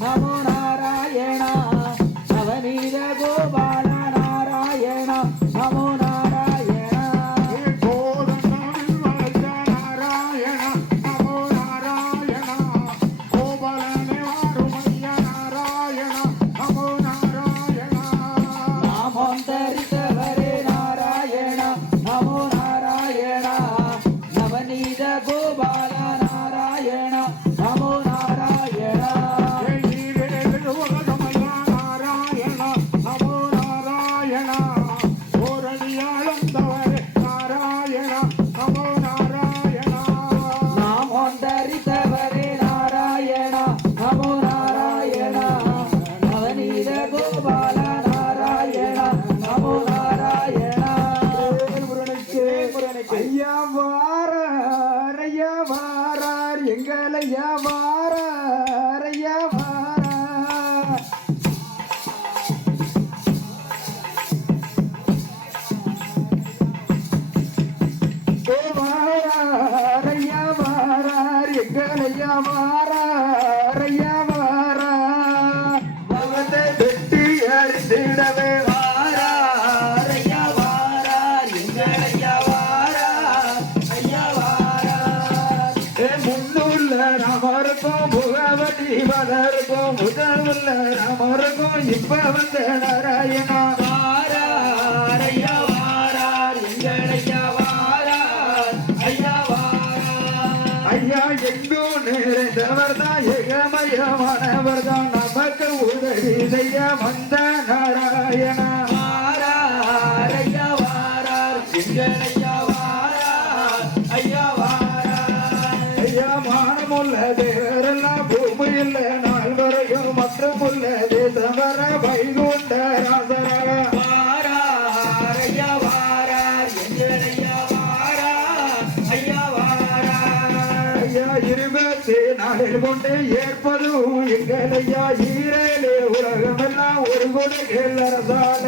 Namo Narayana முதல்ல ராமருக்கும் இப்ப வந்த நாராயணா வாரார் ஐயா வாரார் எங்கள் ஐயா வாரார் ஐயா வாரார் ஐயா எங்கும் நிறைந்தவர் தான் ஏகமயமானவர் தான் நமக்கு உதவி செய்ய வந்த நாராயணா வாரார் ஐயா வாரார் எங்கள் ஐயா வாரார் ஐயா வாரார் ஐயா மானமுள்ள தேவரெல்லாம் பூமியில் நாள் வரையும் மற்றமுள்ள தேசவர வைகுண்ட ராசராக வாரார் ஐயா வாரார் எங்கள் ஐயா வாரார் ஐயா வாரார் ஐயா 24 கொண்டு ஏற்பதும் எங்கள் ஐயா ஈரேலே உலகமெல்லாம் ஒரு கொடைகள் அரசாக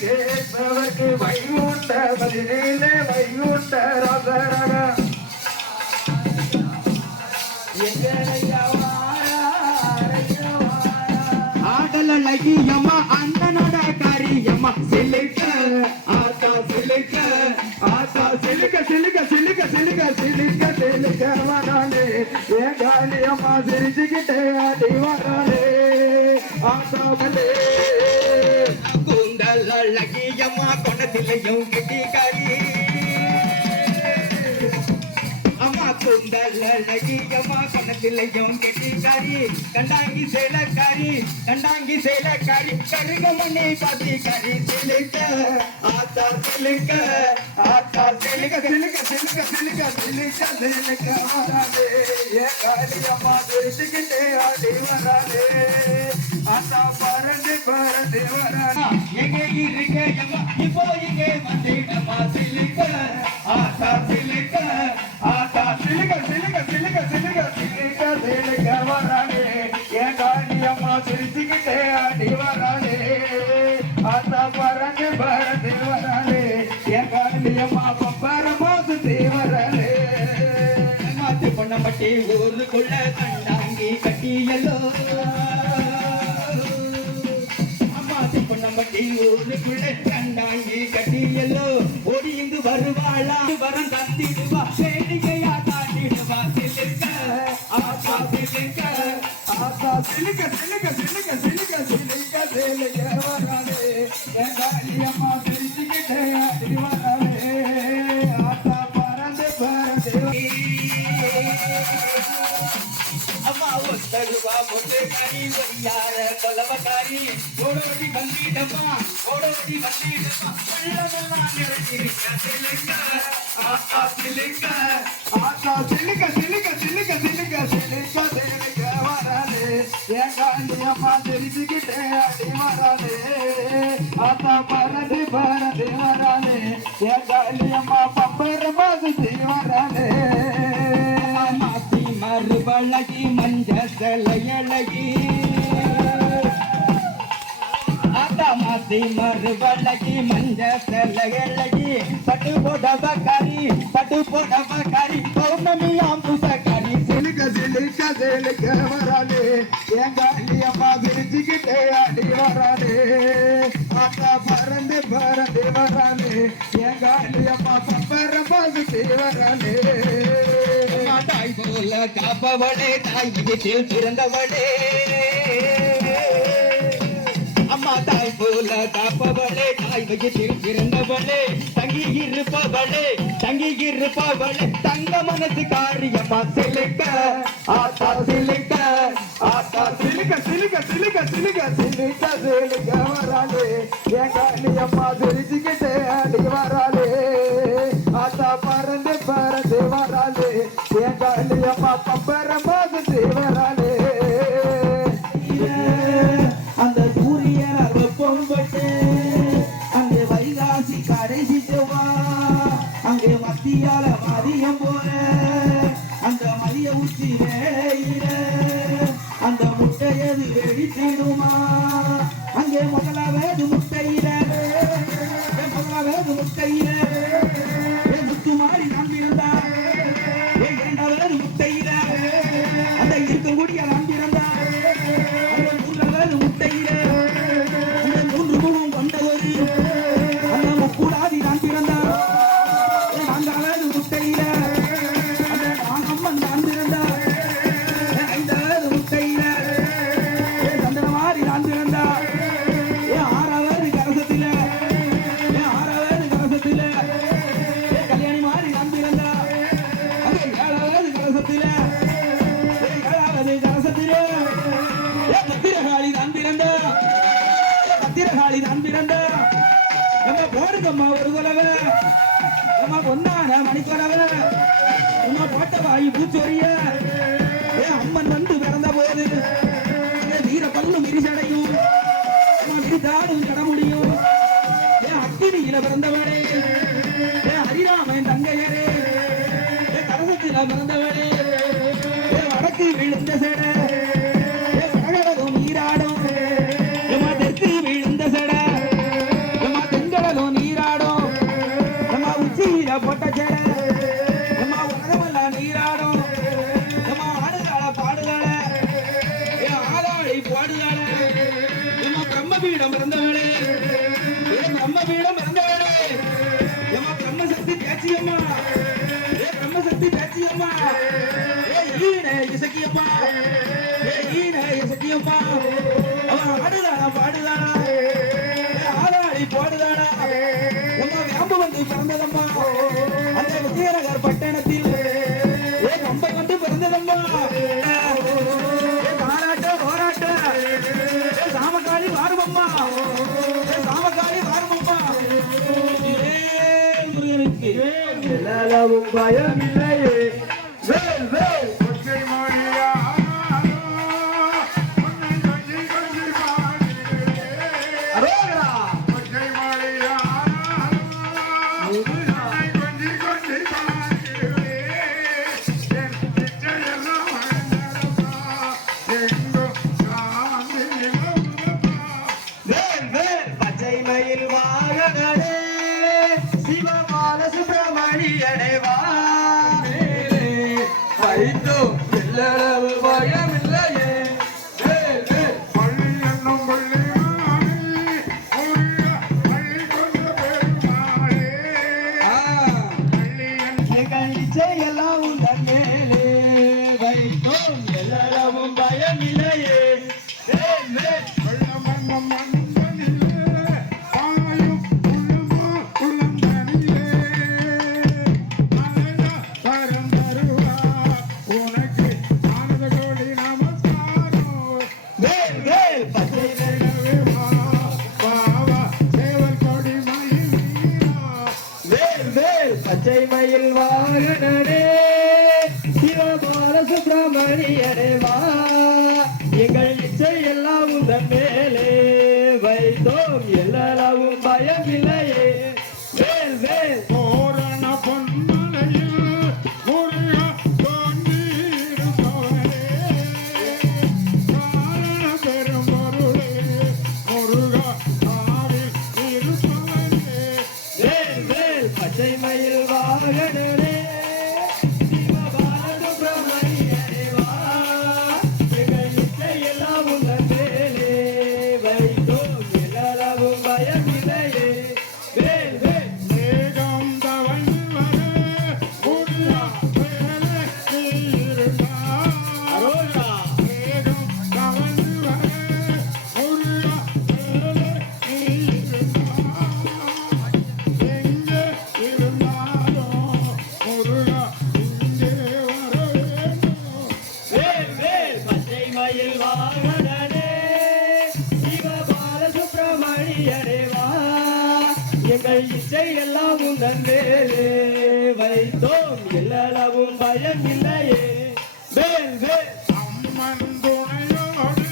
கேட்பவர்க்கு வைகுண்ட பதினேழு வைகுண்ட ராசராக ஆடல லகியம்மா அண்ணனோட காரியம்மா சிலுக்க ஆத்தா சிலுக்க ஆத்தா சிலுக்க சிலுக்க சிலுக்க சிலுக்க சிலுக்க சிலுக்க வரானே ஏன் காலியம்மா சிரிச்சுக்கிட்டே ஆடி வரானே ஆத்தா பலே லகியம்மா கொண்டதில்லையும் கெட்டிக்காரி அம்மா குண்டல லகியம்மா கொண்டதில்லையும் கெட்டிக்காரி கண்டாங்கி சேலக்காரி கருகமணி பாத்திக்காரி சிலுக்க ஆத்தா சிலுக்க ஆத்தா சிலுக்க சிலுக்க சிலுக்க சிலுக்க சிலுக்க சிலுக்க வராதே ஏ காளியம்மா சிரிச்சுக்கிட்டே ஆடி வராதே ஆத்தா பறந்து பறந்து வராதே எங்கே இருக்க அம்மா இப்போ இங்கே வந்திடமா சிலுக்க ஆத்தா சிலுக்க ஆத்தா சிலுக்க சிலுக்க சிலுக்க சிலுக்க சிலுக்க சிலுக்க வராதே ஏ காளியம்மா சிரிச்சுக்கிட்டே ஆடி வராதே ஆத்தா பறந்து பறந்து வராதே ஏ காளியம்மா பம்பரமா சுத்தி வராதே மாத்து பொண்ணம்பட்டி ஊருக்குள்ள கண்டாங்கி கட்டியலோ அம்மாத்தி பொண்ணம்பட்டி ஊருக்குள்ள கண்டாங்கி கட்டியலோ ஓடி இங்கு வருவாளா வரம் தந்திடுவா வேடிக்கையா காட்டிடுவா சிலுக்க ஆத்தா சிலுக்க ஆத்தா சிலுக்க சிலுக்க சிலுக்க சிலுக்க சிலுக்க சிலுக்க வராதே என் காளியம்மா சிரிச்சுக்கிட்டே ஆடி வராதே ஆத்தா பறந்து பறந்து அம்மா ஒத்தருவா முட்டு கறி ஒய்யார கொலவக்காரி ஓடோடி வந்திடமா உள்ளமெல்லாம் நிறைஞ்சிருக்க சிலுக்க ஆத்தா சிலுக்க ஆத்தா சிலுக்க சிலுக்க சிலுக்க சிலுக்க சிலுக்க சிலுக்க வராதே என் காளியம்மா சிரிச்சுக்கிட்டே ஆடி வராதே ஆத்தா பறந்து பறந்து வராதே என் காளியம்மா பம்பரமா சுத்தி வராதே மாத்தி மறுபழகி மஞ்ச சிலையழகி ஆத்தா மாத்தி மறுபழகி மஞ்ச சிலையழகி பட்டு போடவக்காரி பௌர்ணமியாம் புசக்காரி சிலுக்க சிலுக்க சிலுக்க வராதே என் காளியம்மா சிரிச்சுக்கிட்டே ஆடி வராதே ஆத்தா பறந்து பறந்து வராதே என் காளியம்மா பம்பரமா சுத்தி வராதே தாய் போல காப்பவளே தாய் வீட்டில் பிறந்தவளே அம்மா தாய் போல காப்பவளே தாய் வீட்டில் பிறந்தவளே தங்கி இருப்பவளே தங்க மனசு காரியம்மா சிலுக்க ஆத்தா சிலுக்க ஆத்தா சிலுக்க சிலுக்க சிலுக்க சிலுக்க சிலுக்க சிலுக்க வராதே என் காளியம்மா சிரிச்சுக்கிட்டே ஆடி வராதே ஆத்தா பறந்து பறந்து வராதே என் காளியம்மா பம்பரமா சுத்தி வராதே அந்த சூரியன வெப்பம் பட்டு அங்கே வைகாசி கடைசி செவ்வா அங்கே மத்தியால மதியம் போல அந்த மதிய உச்சி வேயில அந்த முட்டையது வெடித்திடுமா அங்கே முதலாவது முட்டையில முத்து மாறி நம்பியிருந்தா இரண்டாவது முட்டையில அந்த இருக்கக்கூடிய நம்பியிருந்தா அந்த 3வது முட்டையில அந்த 3 முகம் கொண்டவர் அந்த போடுங்கம்மா ஒரு குலவை அம்மா பொன்னான மணிக்குறவை அம்மா போட்ட வாயு பூச்சொரிய அம்மன் வந்து பிறந்த போது வீர பல்லும் விரிசடையும் விரிதாடும் கடமுடியும் அக்கினியில பிறந்தவளே ஹரிராமன் தங்கையரே கரசத்தில பிறந்தவளே வடக்கு விழுந்த செட வடகடலும் நீராடும் தெற்கு விழுந்த செட தென்கடலும் நீராடும் உச்சியில போட்ட செட உலகமெல்லாம் நீராடும் ஆடுகால பாடுகால ஆதாளை பாடுகால பிரம்மபீடம் பிறந்தவளே பிரம்மபீடம் பிறந்தவளே பிரம்மசக்தி பேச்சியம்மா பிரம்மசக்தி பேச்சியம்மா இசக்கியம்மா இசக்கியம்மா அவன் ஆடுதானா பாடுதானா ஆதாளி பாடுதானா உங்க வேம்பு வந்து பிறந்ததம்மா அந்த விஜயநகர் பட்டணத்தில் கம்பை வந்து பிறந்ததம்மா பாராட்ட போராட்ட சாமக்காளி வாருமம்மா சாமக்காளி வாருமம்மா முருகனுக்கு எல்லாவும் பயமில்லையே வேல் வேல் எல்லளவு பயமில்லையே எல்லாம் உங்கள் மேலே வைத்தோம் எல்லளவும் பயமில்லையே பச்சை மயில் வாகனே சிவபால சுப்பிரமணியனே வா எங்கள் இச்சை எல்லாம் உந்தன் மேலே வைத்தோம் எல்லளவும் பயமில்லையே வேல் வேல் ஓரண பொன்மலையில் முருகா தோன்றியிருப்பவனே காரண பெரும் பொருளே முருகா காவில் இருப்பவனே வேல் வேல் பச்சை மயில் வாகனே சிவபால சுப்பிரமணியனே வா எங்கள் இச்சை எல்லாம் உந்தன் மேலே வைத்தோம் எல்லளவும் பயமில்லையே வேல் வேல் மேகம் தவழ்ந்து வர முருகா மேலே நீ இருந்தாய். அரோகரா மேகம் தவழ்ந்து வர முருகா மேலே நீ இருந்தாய். எங்கே இருந்தாலும் முருகா இங்கே வர வேண்டும். வேல் வேல் பச்சை மயில் வாகனே சிவபால சுப்பிரமணியனே வா எங்கள் இச்சை எல்லாம் உந்தன் மேலே வைத்தோம் எல்லளவும் பயமில்லையே வேல் வேல் அம்மன் துணையோடு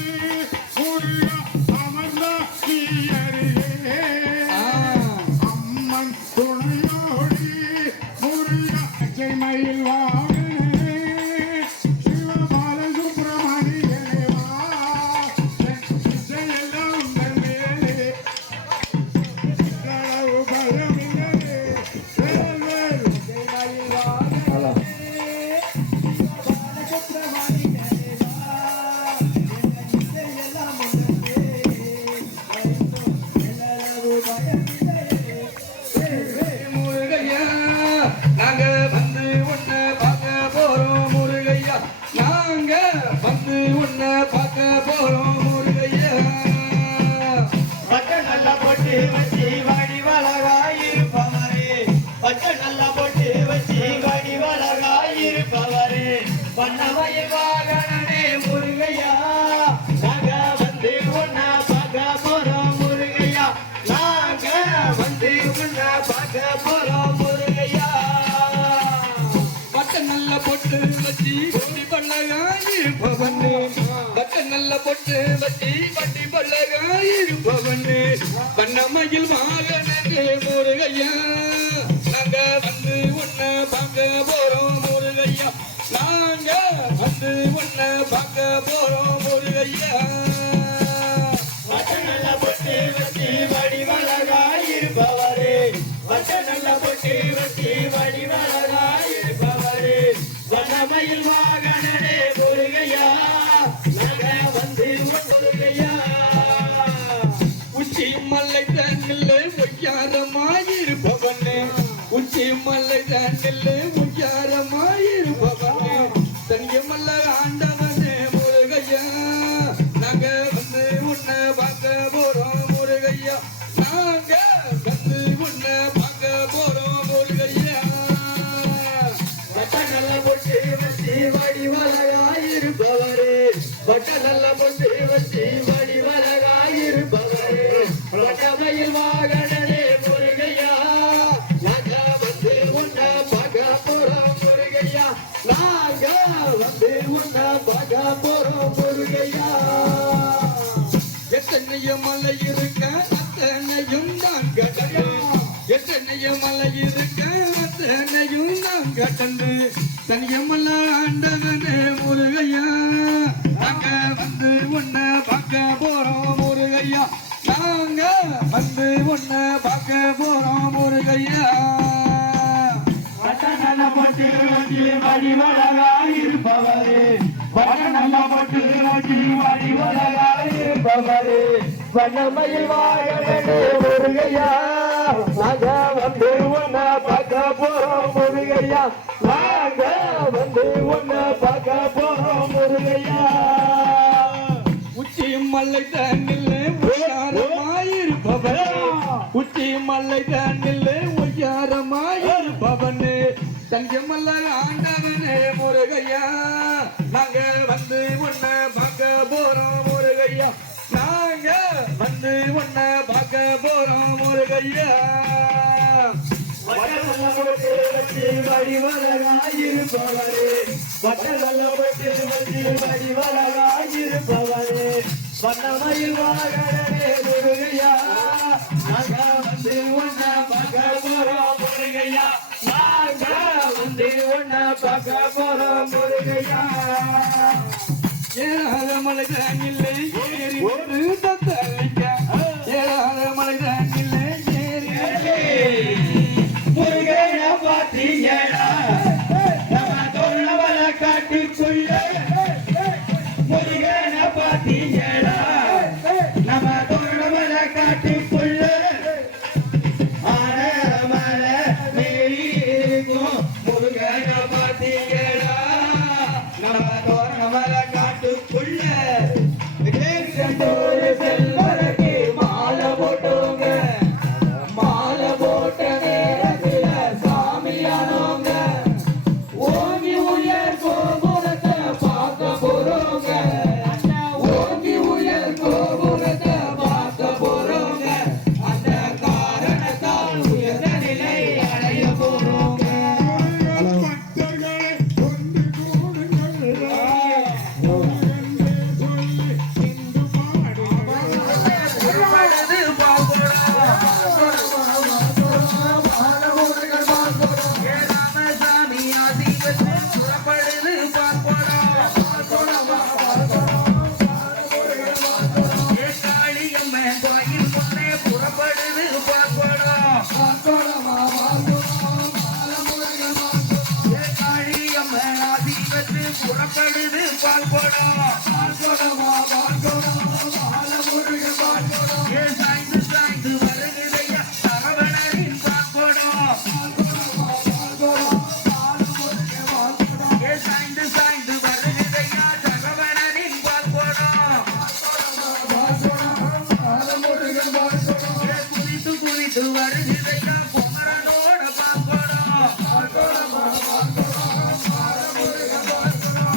முருகா அமர்ந்த நீ அருகே. அம்மன் துணையோடு முருகா பச்சை மயில் வாகனே சிவபால சுப்பிரமணியனே வா இசையெல்லாம் உங்கள் மேலே எல்லளவு பயமில்லையே வேல் வேல் பச்சை மயில் வாகனே சிவபால சுப்பிரமணியனே உன்னை பார்க்க போறோம் முருகையா. பட்ட நல்ல பொட்டு வச்சி வண்டி பல்லகாயிருப்பவனே, பட்ட நல்ல பொட்டு வச்சி வண்டி பல்லகாயிருப்பவனே, வண்ணமயில் வாகனே முருகையா. நாங்க வந்து உன்னை பார்க்க போறோம் முருகையா, நாங்க வந்து உன்னை பார்க்க போறோம் முருகையா. வட்ட நல்ல பொட்டு வச்சி வடிவழகாயிருப்பவரே, வட்ட நல்ல பொட்டு வச்சி வடிவழகாயிருப்பவரே, வண்ணமயில் வாகனனே முருகையா. நாங்க வந்து முருகையா. உச்சி மலை தன்னில் ஒய்யாரமாயிருப்பவனே, உச்சி மலை தன்னில் ஒய்யாரமாயிருப்பவனே, தனியமல்ல ஆண்டவனே முருகையா. நாங்க வந்து உன்னை பார்க்க போறோம் முருகையா, நாங்க வந்து உன்னை பார்க்க போறோம் முருகையா. வட்ட நல்ல பொட்டு வச்சி வடிவழகாயிருப்பவரே, வட்ட நல்ல பொட்டு வச்சி வடிவழகாயிருப்பவரே, வண்ணமயில் வாகனனே முருகையா. நாங்க வந்து உன்னை பார்க்க போறோம் முருகையா, நாங்க வந்து உன்னை பார்க்க போறோம் முருகையா. எத்தனைய மலை இருக்க அத்தனையும் தான் கடந்து, எத்தனைய மலை இருக்க அத்தனையும் தான் கடந்து, தனியமல்ல ஆண்டவனே முருகையா. நாங்க வந்து உன்னை பார்க்க போறோம் முருகையா, நாங்க வந்து உன்னை பார்க்க போறோம் முருகையா. வட்ட நல்ல பொட்டு வச்சி வடிவழகாயிருப்பவரே, வட்ட நல்ல பொட்டு வச்சி வடிவழகாயிருப்பவரே, வண்ணமயில் வாகனனே முருகையா. நாங்க வந்து உன்னை பார்க்க போறோம் முருகையா, நாங்க வந்து உன்னை பார்க்க போறோம் முருகையா. உச்சி மலை தன்னில் ஒய்யாரமாயிருப்பவனே, உச்சி மலை தன்னில் ஒய்யாரமாயிருப்பவனே, தஞ்சமல்ல ஆண்டவனே முருகையா. நாங்க வந்து உன்னை பார்க்க போறோம் முருகையா, நாங்க வந்து உன்னை பார்க்க போறோம் முருகையா. வட்ட நல்ல பொட்டு வச்சி வடிவழகாயிருப்பவரே, வட்ட நல்ல பொட்டு வச்சி வடிவழகாயிருப்பவரே, வண்ணமயில் வாகனனே முருகையா. நாங்க வந்து உன்னை பார்க்க போறோம் முருகையா, நாங்க வந்து உன்னை பார்க்க போறோம் முருகையா. ஏறாத மலை தன்னில்லை ஏறி ஒரு தத்தளிக்க, ஏறாத மலை தன்னில்லை ஏறி முருகைய பாத்தீங்களா நம்ம தொழிலவர காட்டுக்குள்ள, முருகன பாத்தீங்களா நம்ம தொழிலவர காட்டுக்குள்ள, ஆனமல மேரி இருக்கும் முருகன பாத்தீங்களா நம்ம தொழிலவர காட்டுக்குள்ள. ஒரு செல்வரக்கு மாலை போட்டோங்க, மாலை போட்ட நேரத்துல சாமியானோங்க, ஓங்கி உயர் கோபுரத்தை பார்க்க போறோங்க, ஓங்கி உயர் கோபுரத்தை பார்க்க போறோங்க, அந்த காரணத்தால் உயர்ந்த நிலை அடைய போறோங்க. பக்தர்களே ஒன்று கூடுங்கள், முருகனே சொல்லி இன்று பாடுங்கள். புறப்படுது பால்குடம், ஏ ராமசாமி ஆதிபத்து புறப்படுது பால்குடம், ஏ காளியம்மன் கோயில் முன்னே புறப்படுது பால்குடம், ஏ காளியம்மன் ஆதிபத்து புறப்படுது பால்குடம், ஏ சாய்ந்து சாய்ந்து வருகிறையா சரவணரின் பால்குடம், ஏ சாய்ந்து சாய்ந்து வருகிறையா சரவணரின் பால்குடம், ஏ குதித்து குதித்து வருகிறையா குமரனோட பால்குடம்,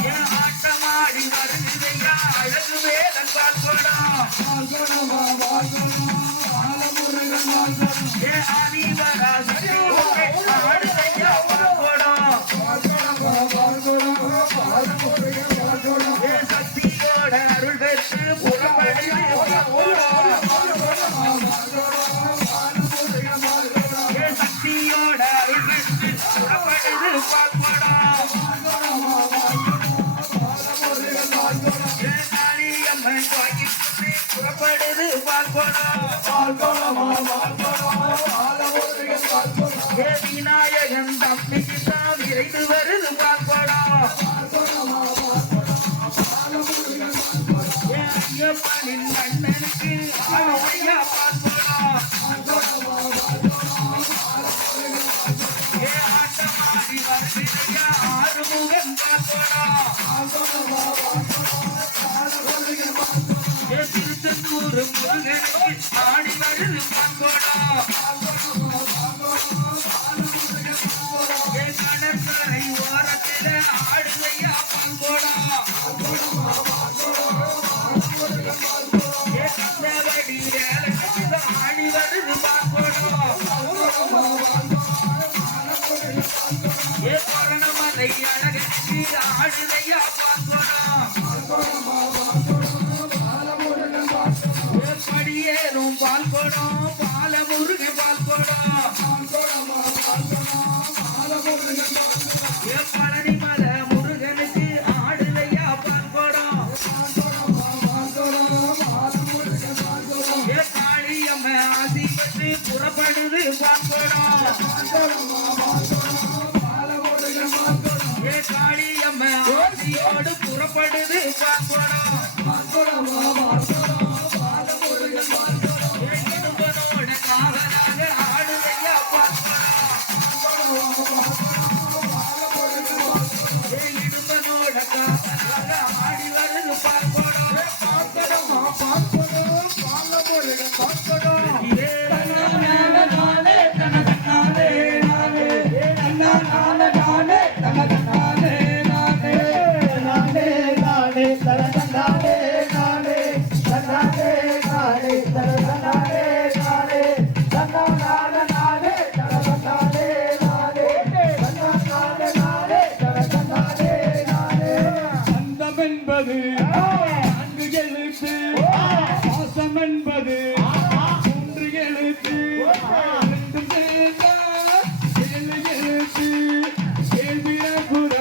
ஏ ஆட்டமாடி வருகிறையா அழகு வேலன் பால்குடம், ஏ ஆனி பராசக்தி ஆடுதையா பால்குடம் சக்தியோட அருள் பெற்று புறப்படுது சக்தியோட அருள் பெற்று புறப்படுது பால்குடம் காளியம்மன் கோயிலுக்கு புறப்படுது பால்குடம் விநாயகன் தம்பிக்கு தான் விரைந்து வருது பால்குடம் ஐயப்பனின் கண்ணனுக்கு ஆளுமையா பால்குடம் ஆட்டமாடி வருகையா ஆறுமுகன் பால்குடம் திருச்செந்தூர் முருகனுக்கு ஆடி வருது பால்குடம் கடற்கரை ஓரத்தில ஆடுதையா பால்குடம் கந்தவடி வேலைக்கு ஆடி வருது பால்குடம் கொரணமலை அழகனுக்கு ஆடுதையா பால்குடம் படியேறும் பால்குடம் பாலமுருக பால்குடம் பழனிமல முருகனுக்கு ஆடுதையா பால்குடம் காளியம்ம ஆசி பெற்று புறப்படுது பால்குடம் காளியம்ம ஆசியோடு புறப்படுது பால்குடம் இடும்பனோட காவலாக ஆடுதையா இடும்பனோட காவலாக ஆடி வருது அந்தம் என்பது நான்கு எழுத்து பாசம் என்பது மூன்று எழுத்து ரெண்டும் சேர்ந்தால் ஏழு எழுத்து கேள்வியபுர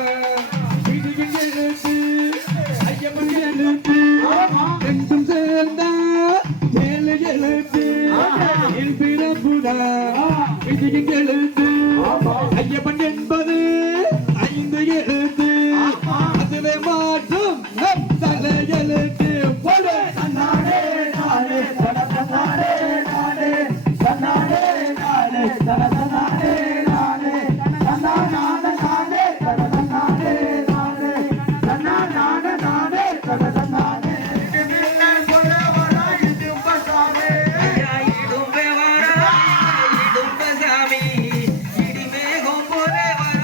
விதியின் எழுத்து ஐயப்பன் எழுத்து ரெண்டும் சேர்ந்தால் ஏழு எழுத்து கேள்வியபுர விதியின் எழுத்து ஐயப்பன் என்பது ஐந்து எழுத்து அதுவே மாற்றும் நம் தலையெழுத்து போடு தன்னானே நானே தனதனானே நானே தன்னானே நானே தனதனானே நானே தன்னானே நானே தனதனானே நானே தன்னானே நானே தனதனானே இதுமெல்லாம் போறவரா இடும்பசாமி இடும்பே வரா இடும்பசாமி இடிமேகம் போறவரா